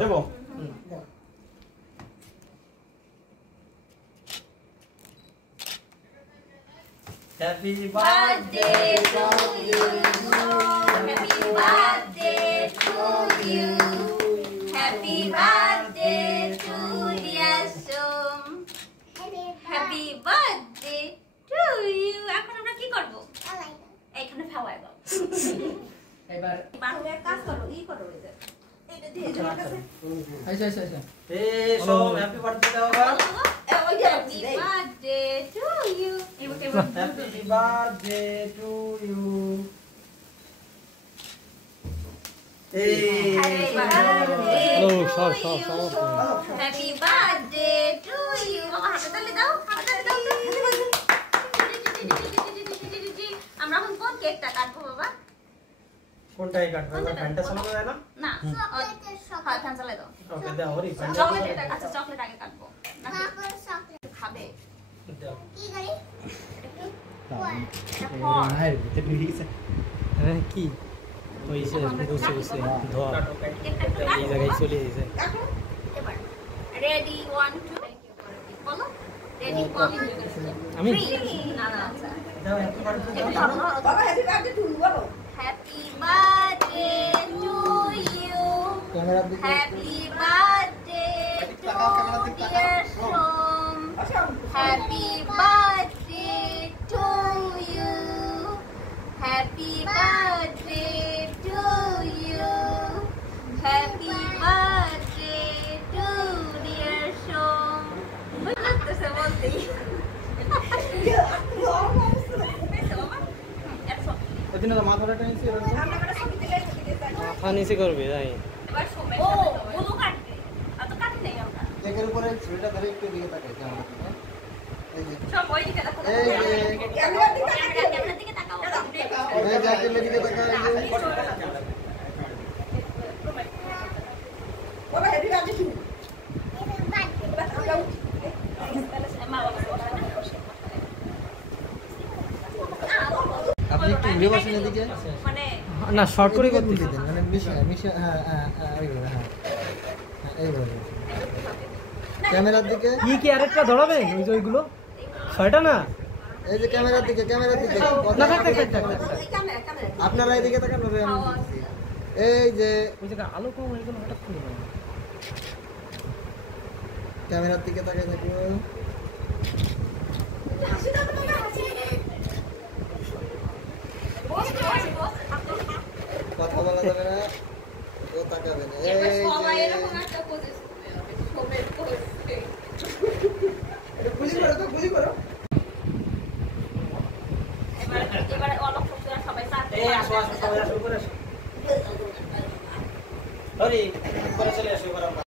দেবো happy birthday to you happy birthday to you happy birthday to dear Som happy birthday to you এখন আমরা কি করব এইখানে ফেলাই দাও এবার বারো কাজ করো ই করো এটা দিয়ে দাও কাছে আচ্ছা এই সোম হ্যাপি বার্থডে দাও বাবা happy birthday to you happy birthday to you hello সর হ্যাপি বার্থডে টু ইউ বাবা হাতে তালি দাও আমরা এখন কোন কেকটা কাটবো বাবা কোনটাই কাটবে না ফ্যানটা চালানো যায় না না হ্যাঁ ফ্যান চালাই দাও ওকে দাও ওরে ফ্যানটা চকলেট আচ্ছা চকলেট আগে কাটবো খাবে দাও কি গাড়ি কি ওইসে বসে বসে ধোয়া কাটো এই জায়গায় চলে এসে এবার রেডি 1 2 বলো রেডি আমি না আচ্ছা দাও হ্যাপি বার্থডে বাবা হ্যাপি বার্থডে টু বলো happy birthday to you camera দিকে happy birthday to dear Som happy birthday to you happy birthday to you happy birthday to dear Som বুঝতেছে বলতেই ওদিন তো মাথাটা টেনেছি মাথা নিচে করবে তাই ও বুলু কাটবে এত কাটি নেই আমরা কেকের উপরে ছুরিটা ধরে একটু দিকে তাকাই ক্যামেরা দিকে এই যে সব ওই দিকে দেখো এই যে ক্যামেরার দিকে তাকাও এই যে ক্যামেরা দিকে তাকাই বাবা হ্যাপি বার্থডে টু আপনি একটু ঘুরে বসেন এদিকে মানে না শর্ট করে করতে দিতেন মানে মিশে মিশে হ্যাঁ এইভাবে হ্যাঁ এইভাবে ক্যামেরার দিকে কি আরেকটা ধরাবে ওই যে ওইগুলো ছয়টা না এই যে ক্যামেরার দিকে না থাক আপনারা এদিকে তাকান হবে আমি দিচ্ছি। এই যে ওই জায়গায় আলো কম হয়ে গেল হঠাৎ করে ক্যামেরার দিকে তাকাই থাকবো কথা বলা যাবে না ও তাকাবে না এই যে এবারে অলপ সবাই সাথে এই আসো সবাই আসো করে আসো আরে করে চলে আসো এবার আমরা